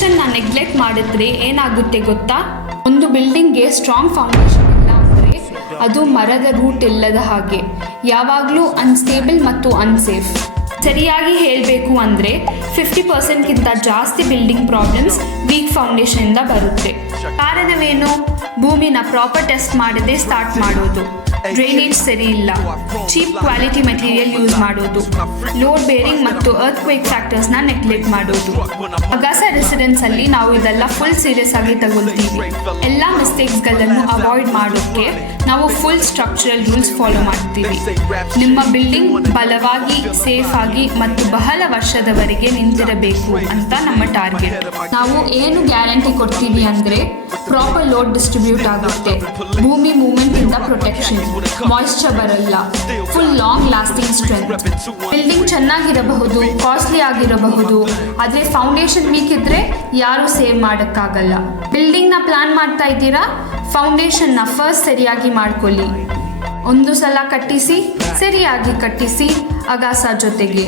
ಫೌಂಡೇಶನ್ನ neglect ಮಾಡಿದ್ರೆ ಏನಾಗುತ್ತೆ ಗೊತ್ತಾ? ಒಂದು ಬಿಲ್ಡಿಂಗ್ಗೆ ಸ್ಟ್ರಾಂಗ್ ಫೌಂಡೇಶನ್ ಇಲ್ಲ ಅಂದರೆ ಅದು ಮರದ ರೂಟ್ ಇಲ್ಲದ ಹಾಗೆ, ಯಾವಾಗಲೂ ಅನ್ಸ್ಟೇಬಲ್ ಮತ್ತು ಅನ್ಸೇಫ್. ಸರಿಯಾಗಿ ಹೇಳಬೇಕು ಅಂದರೆ 50%ಗಿಂತ ಜಾಸ್ತಿ ಬಿಲ್ಡಿಂಗ್ ಪ್ರಾಬ್ಲಮ್ಸ್ ವೀಕ್ ಫೌಂಡೇಶನಿಂದ ಬರುತ್ತೆ. ಕಾರಣವೇನು? ಭೂಮಿನ ಪ್ರಾಪರ್ ಟೆಸ್ಟ್ ಮಾಡದೆ ಸ್ಟಾರ್ಟ್ ಮಾಡೋದು, ಡ್ರೈನೇಜ್ ಸರಿ ಇಲ್ಲ, ಚೀಪ್ ಕ್ವಾಲಿಟಿ ಮೆಟೀರಿಯಲ್ ಯೂಸ್ ಮಾಡೋದು, ಲೋಡ್ ಬೇರಿಂಗ್ ಮತ್ತು ಅರ್ತ್ ಕ್ವೇಕ್ ಫ್ಯಾಕ್ಟರ್ಸ್ನ ನೆಗ್ಲೆಕ್ಟ್ ಮಾಡೋದು. ಅಗಾಸ ರೆಸಿಡೆನ್ಸಲ್ಲಿ ನಾವು ಇದೆಲ್ಲ ಫುಲ್ ಸೀರಿಯಸ್ ಆಗಿ ತಗೊಳ್ತೀವಿ. ಎಲ್ಲ ಮಿಸ್ಟೇಕ್ಸ್ಗಳನ್ನು ಅವಾಯ್ಡ್ ಮಾಡೋಕ್ಕೆ ನಾವು ಫುಲ್ ಸ್ಟ್ರಕ್ಚರಲ್ ರೂಲ್ಸ್ ಫಾಲೋ ಮಾಡ್ತೀವಿ. ನಿಮ್ಮ ಬಿಲ್ಡಿಂಗ್ ಬಲವಾಗಿ, ಸೇಫ್ ಆಗಿ ಮತ್ತು ಬಹಳ ವರ್ಷದವರೆಗೆ ನಿಂತಿರಬೇಕು ಅಂತ ನಮ್ಮ ಟಾರ್ಗೆಟ್. ನಾವು ಏನು ಗ್ಯಾರಂಟಿ ಕೊಡ್ತೀವಿ ಅಂದರೆ ಪ್ರಾಪರ್ ಲೋಡ್ ಡಿಸ್ಟ್ರಿಬ್ಯೂಟ್ ಆಗುತ್ತೆ, ಭೂಮಿ ಮೂವ್ಮೆಂಟಿಂದ ಪ್ರೊಟೆಕ್ಷನ್, ಮಾಯಿಶ್ಚರ್ ಬರಲ್ಲ, full long lasting strength. Building ಚೆನ್ನಾಗಿರಬಹುದು, ಕಾಸ್ಟ್ಲಿ ಆಗಿರಬಹುದು, ಆದರೆ ಫೌಂಡೇಶನ್ ವೀಕ್ ಇದ್ದರೆ ಯಾರೂ ಸೇವ್ ಮಾಡೋಕ್ಕಾಗಲ್ಲ. ಬಿಲ್ಡಿಂಗ್ನ ಪ್ಲಾನ್ ಮಾಡ್ತಾ ಇದ್ದೀರಾ? ಫೌಂಡೇಶನ್ನ ಫಸ್ಟ್ ಸರಿಯಾಗಿ ಮಾಡ್ಕೊಳ್ಳಿ. ಒಂದು ಸಲ ಕಟ್ಟಿಸಿ, ಸರಿಯಾಗಿ ಕಟ್ಟಿಸಿ ಅಗಾಸ ಜೊತೆಗೆ.